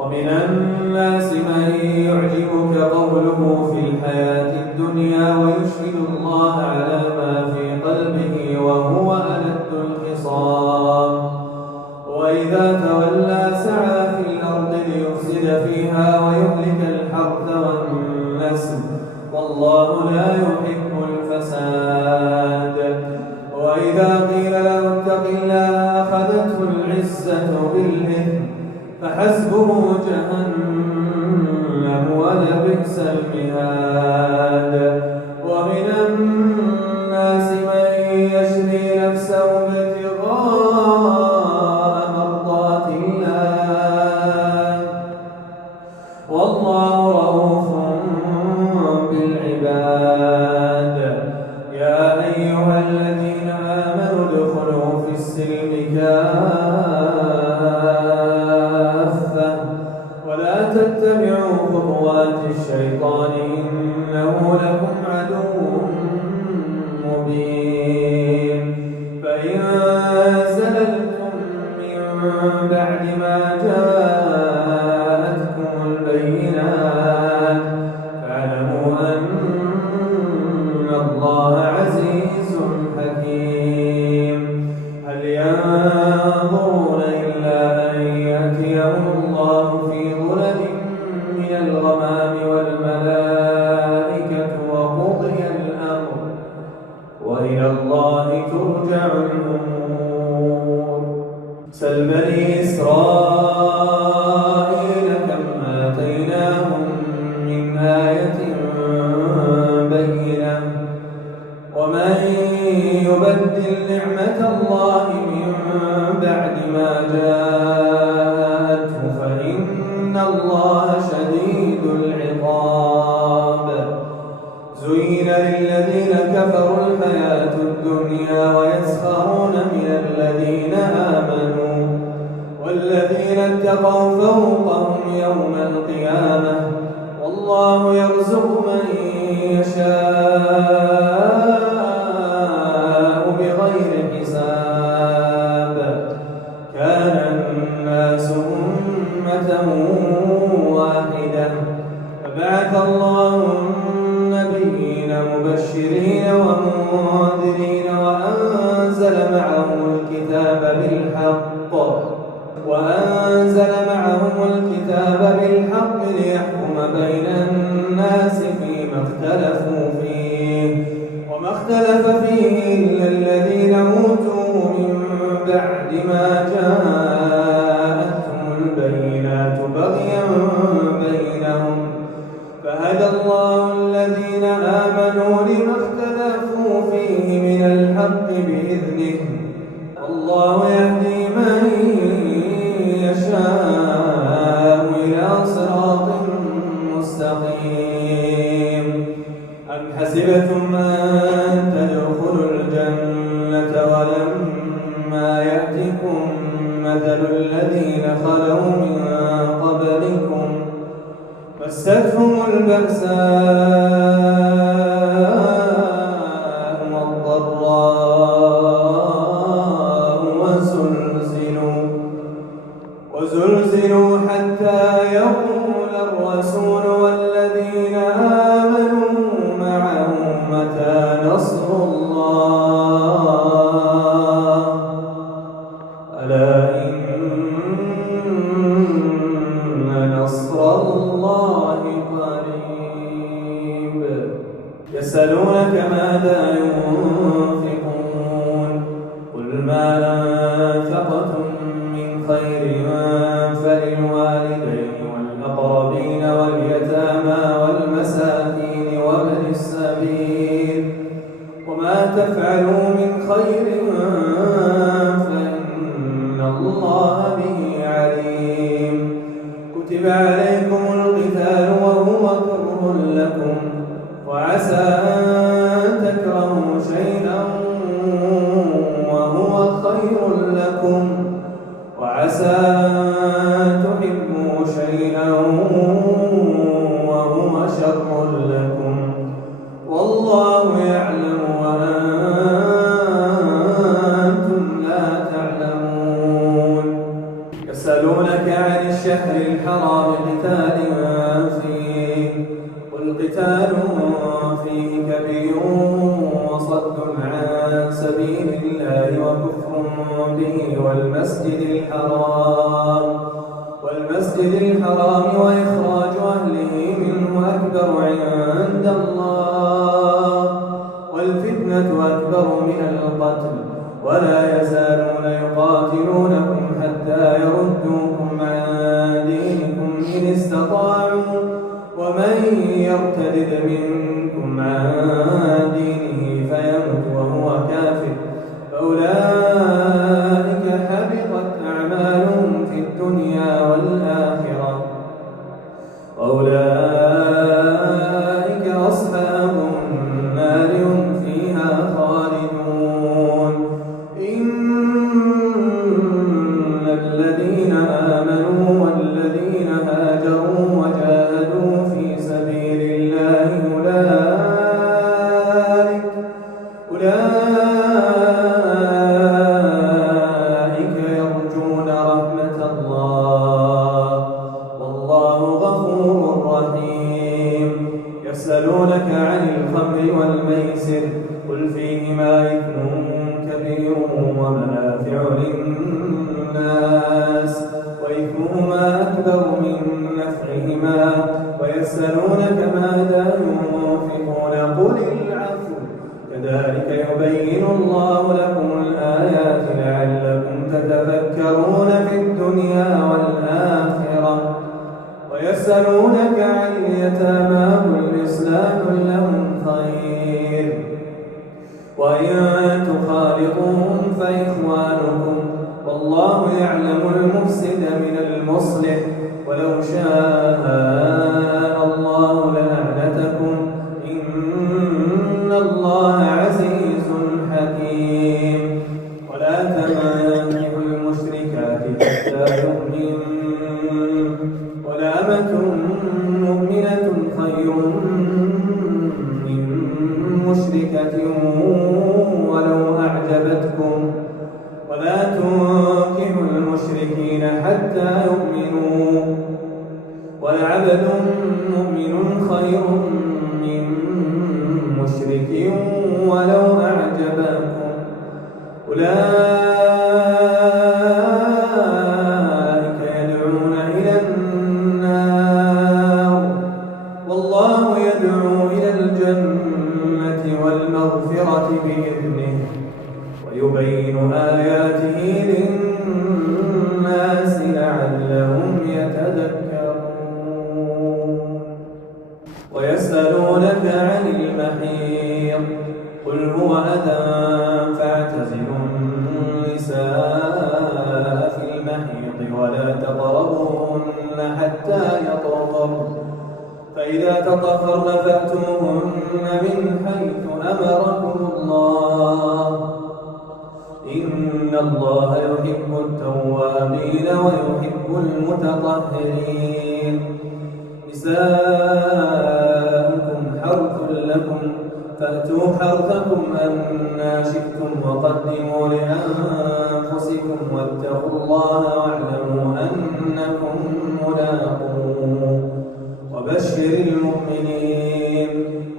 ومن الناس من يعجبك قوله في الحياة الدنيا ويشهد الله على ما في قلبه وهو ألد الخصام وإذا تولى سعى في الأرض ليفسد فيها ويهلك الحرث والنسل والله لا يحب الفساد. وإذا قيل له اتق الله أخذته العزة بالإثم فحسبه جهنم ولبئس المهاد. ومن الناس من يشري نفسه ابتغاء مرضات الله والله رؤوف بالعباد. يا أيها الذين آمنوا ادخلوا في السلم ولا تتبعوا خطوات الشيطان إنه لكم عدو مبين. فإن زللتم من بعد ما جاءتكم البينات فاعلموا أن الله عزيز حكيم. هل ينظرون إلا أن يأتيهم الله في ظلل من الغمام والملائكة وقضي الأمر وإلى الله ترجع الأمور. سل بني إسرائيل كم آتيناهم من آية بينة ومن يبدل نعمة الله من بعد ما جاءته فإن الله شديد العقاب. زين للذين كفروا الحياة الدنيا ويسخرون من الذين آمنوا والذين اتقوا فوقهم يوم القيامة والله يرزق من يشاء بغير حساب. كان الناس أمة واحدة فبعث الله النبيين مبشرين ومنذرين وأنزل معهم الكتاب بالحق ليحكم بين الناس فيما اختلفوا فيه وما اختلف فيه إلا الذين أوتوه من بعد ما جاءتهم البينات بغيا بينهم فهدى الله الذين آمنوا لما اختلفوا فيه من الحق بإذنه والله يهدي من يشاء إلى صراط مستقيم. أم حسبتم أن تدخلوا الجنة ولما يأتكم مثل الذين خلوا من قبلكم مستهم البأساء والضراء وزلزلوا حتى يقول الرسول والذين آمنوا معه متى نصر الله ألا إن نصر الله قريب. يسألونك ماذا ينفقون قل ما أنفقتم من خير فللوالدين والأقربين واليتامى والمساكين وابن السبيل وما تفعلوا من خير فإن الله به عليم. كتب عليكم القتال وهو كره لكم وعسى أن تكرهوا شيئا وهو خير لكم وعسى أن تحبوا شيئا وهو شر لكم والله يعلم وأنتم لا تعلمون. يسألونك عن الشهر الحرام الحرام قل قتال فيه كبير وصد عن سبيل الله وكفر به والمسجد الحرام وإخراج أهله منه أكبر عند الله والفتنة أكبر من القتل ولا يزالون يقاتلونكم حتى يردوكم عن دينكم إن استطاعوا ومن يرتد منكم عن دينه فيمت وهو كافر فأولئك حبطت أعمالهم في الدنيا والآخرة وأولئك أصحاب النار هم فيها خالدون إن الذين آمنوا والذين هاجروا وجاهدوا في سبيل الله أولئك يرجون رحمة الله والله غفور رحيم يسألونك عن الخمر والميسر قل فيهما إثم كبير ومنافع للناس وإثمهما أكبر من نفعهما ويسألونك ماذا ينفقون قل العفو كذلك يبين الله لكم الآيات لعلكم تتفكرون في الدنيا والآخرة ويسألونك عن اليتامى قل إصلاح لهم خير وإن تخالطوهم فإخوانكم والله يعلم المفسد من المصلح ولو شاء الله لأعنتكم إن الله عزيز حكيم ولا تنكحوا المشركات حتى يؤمنوا ولأمة مؤمنة خير من مشركة ولو أعجبتكم ولا تنكحوا المشركين حتى يؤمنوا ولعبد مؤمن خير من مشرك ولو أعجبكم أولئك يدعون إلى النار والله يدعو إلى الجنة والمغفرة بإذنه ويبين آياته للناس لعلهم يتذكرون ويسألونك عن المحيض قل هو أذى فاعتزلوا النساء في المحيض ولا تقربوهن حتى يطهرن فإذا تطهرن فأتوهن من حيث أمركم الله إن الله يحب التوابين ويحب المتطهرين نساؤكم حرث لكم فأتوا حرثكم أنى شئتم وقدموا لأنفسكم واتقوا الله واعلموا أنكم ملاقوه وبشر المؤمنين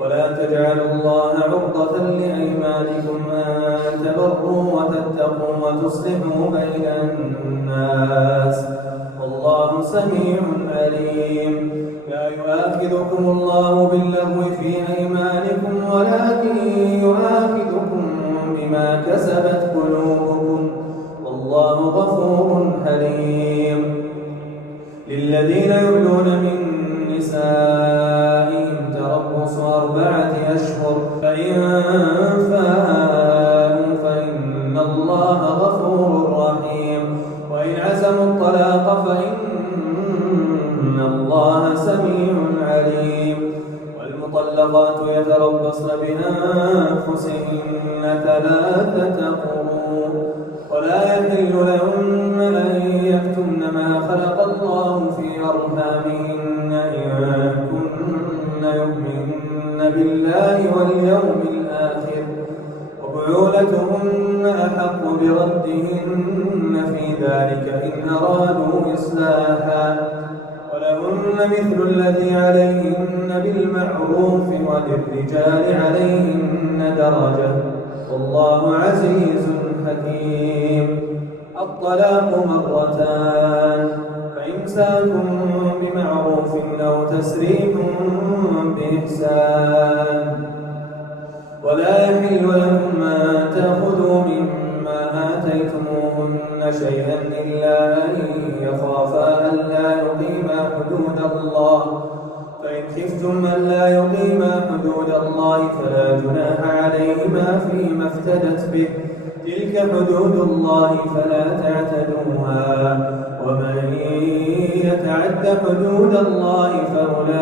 ولا تجعلوا الله عرضة لأيمانكم أن تبروا وتتقوا وتصلحوا بين الناس والله سميع عليم لا يؤاخذكم الله باللغو في أيمانكم ولكن يؤاخذكم بما كسبت قلوبكم والله غفور حليم للذين يؤلون من نسائهم تربص 4 أشهر فإن فاءوا فإن الله غفور رحيم وإن عزموا الطلاق فإن الله سميع عليم والمطلقات يتربصن بأنفسهن 3 قروء ولا يحل لهن أن يكتمن ما خلق الله في أرحامهن إن كن يؤمن بالله واليوم الآخر وبعولتهن أحق بردهن في ذلك إن أرادوا إصلاحا ولهن مثل الذي عليهن بالمعروف وللرجال عليهن درجة والله عزيز حكيم. الطلاق مرتان فإمساك بمعروف أو تسريح بإحسان ولا يحل لكم أن تأخذوا مما آتيتموهن شيئا إلا أن يخافا ألا يقيما حدود الله فإن خفتم ألا يقيما حدود الله فلا جناح عليهما فيما افتدت به تلك حدود الله فلا تعتدوها ومن يتعد حدود الله فأولئك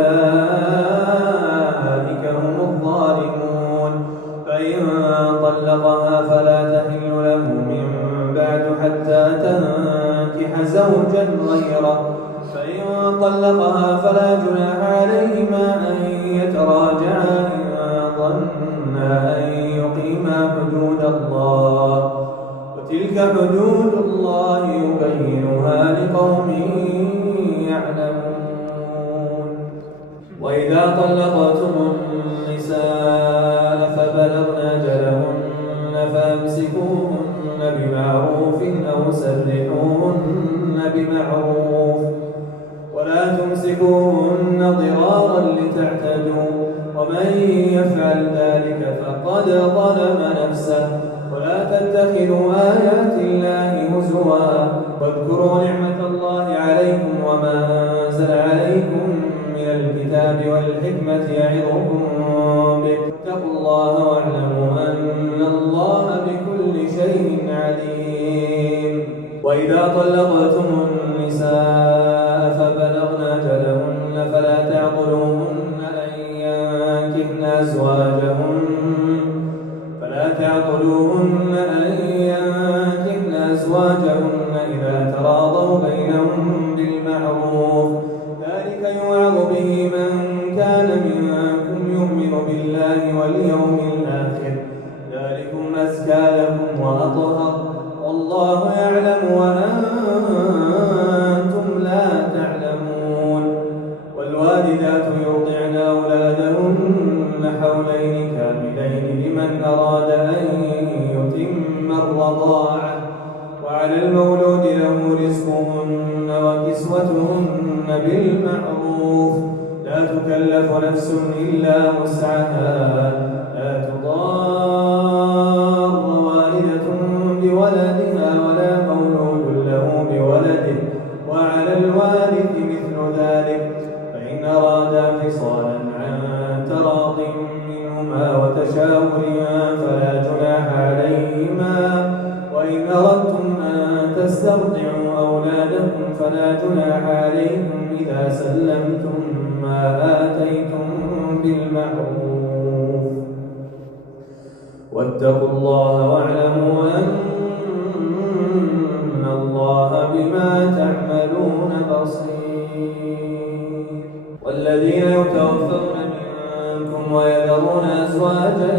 هم الظالمون. فإن طلقها فلا تحل له من بعد حتى تنكح زوجا غيره فإن طلقها فلا جناح عليهما أن يتراجعا إن ظنا أن يقيما حدود الله وتلك حدود الله يبينها لقوم يعلمون. وإذا طلقتم النساء فبلغن أجلهن فامسكوهن بمعروف أو سرحوهن بمعروف ولا تمسكوهن ضرارا لتعتدوا ومن يفعل ذلك فقد ظلم نفسه. ولا تتخذوا آيات الله هزوا واذكروا نعمة الله عليكم وما أنزل عليكم من الكتاب والحكمة يعظكم به اتقوا الله واعلموا أن الله بكل شيء عليم. وإذا طلقتم النساء فبلغن أجلهن فلا تعضلوهن أن ينكحن أزواجهن إذا تراضوا بينهم بالمعروف ذلك يوعظ به من كان منكم يؤمن بالله واليوم الآخر ذلكم أزكى لكم وأطهر والله يعلم وأنتم لا تعلمون. والوالدات يرضعن أولادهن حولين كاملين لمن أراد أن يتم الرضاعة وعلى المولود له رزقهن وكسوتهن بالمعروف لا تكلف نفس إلا وسعها لا تضار والدة بولدها ولا مولود له بولده وعلى الوارث مثل ذلك فإن أرادا فصالا عن تراض منهما وتشاور فلا جناح عليهما. وإن أردتم أن تسترضعوا أولادكم فلا جناح عليكم إذا سلمتم ما آتيتم بالمعروف واتقوا الله واعلموا أن الله بما تعملون بصير. والذين يتوفون منكم ويذرون أزواجا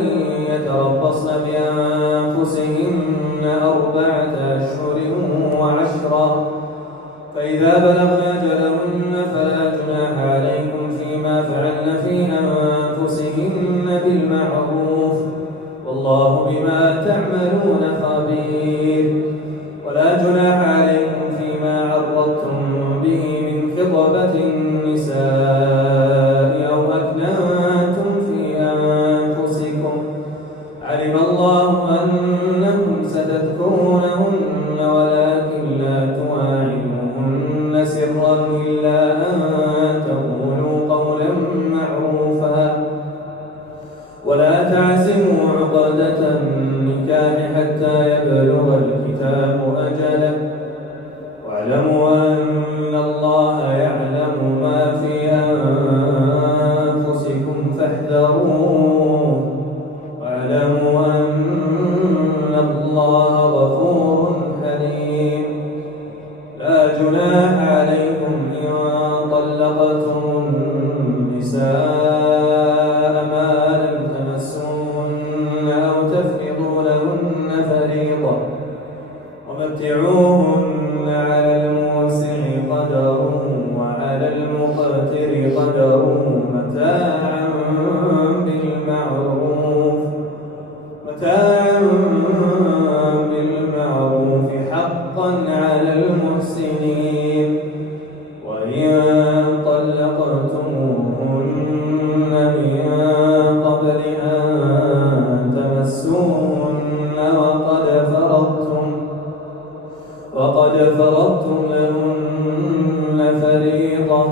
يتربصن بأنفسهن 4 أشهر وعشرا فإذا بلغن أجلهن فلا جناح عليكم فيما فعلن في أنفسهن بالمعروف والله بما تعملون خبير. ولا جناح عليكم فيما عرضتم به من خطبة النساء أو أكننتم في أنفسكم علم الله أنكم ستذكرونهن ولكن لا تواعدوهن سرا إلا أن تقولوا قولا معروفا ولا تعزموا عقدة النكاح حتى يبلغ الكتاب أجله واعلموا أن الله يعلم ما في أنفسكم فاحذروه واعلموا أن الله غفور حليم. لا جناح عليكم إن طلقتم النساء ما لم تمسوهن أو تفرضوا لهن فريضة ومتعوهن على الموسع قدره وعلى الموسع قدره متاعا بالمعروف حقا على المحسنين. وإن طلقتموهن من قبل أن تمسوهن وقد فرضتم لهن فريضة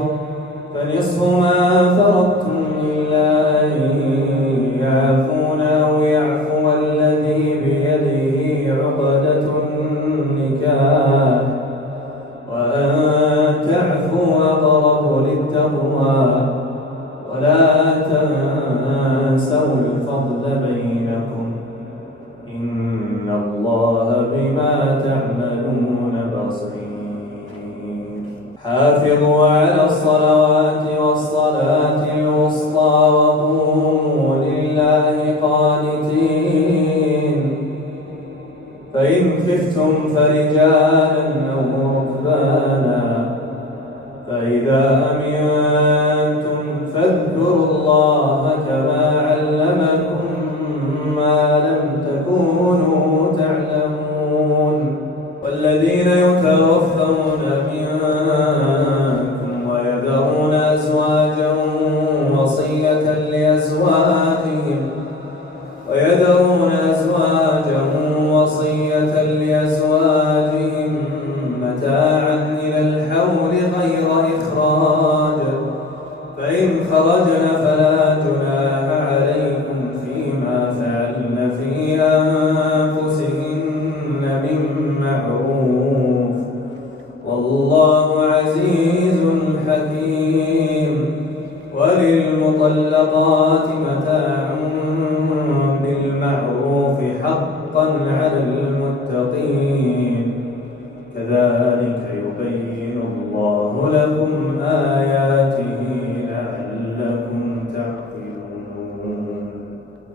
فنصف ما فرضتم إلا أن يعفون أو يعفو الذي بيده عقدة النكاح وأن تعفوا أقرب للتقوى ولا تنسوا الفضل بينكم إن الله بما تعملون بصير. حافظوا على الصلوات والصلاة الوسطى وقوموا لله قانتين. فإن خفتم فرجالا أو ركبانا فإذا أمنتم فاذكروا الله كما علمكم ما لم تكونوا تعلمون. والذين يتوفون منكم ويذرون أزواجا وصية لأزواجهم متاعا إلى الحول غير إخراج فإن خرجن فلا جناح عليكم فيما فعلن في أنفسهن من معروف والله عزيز حكيم. وللمطلقات متاع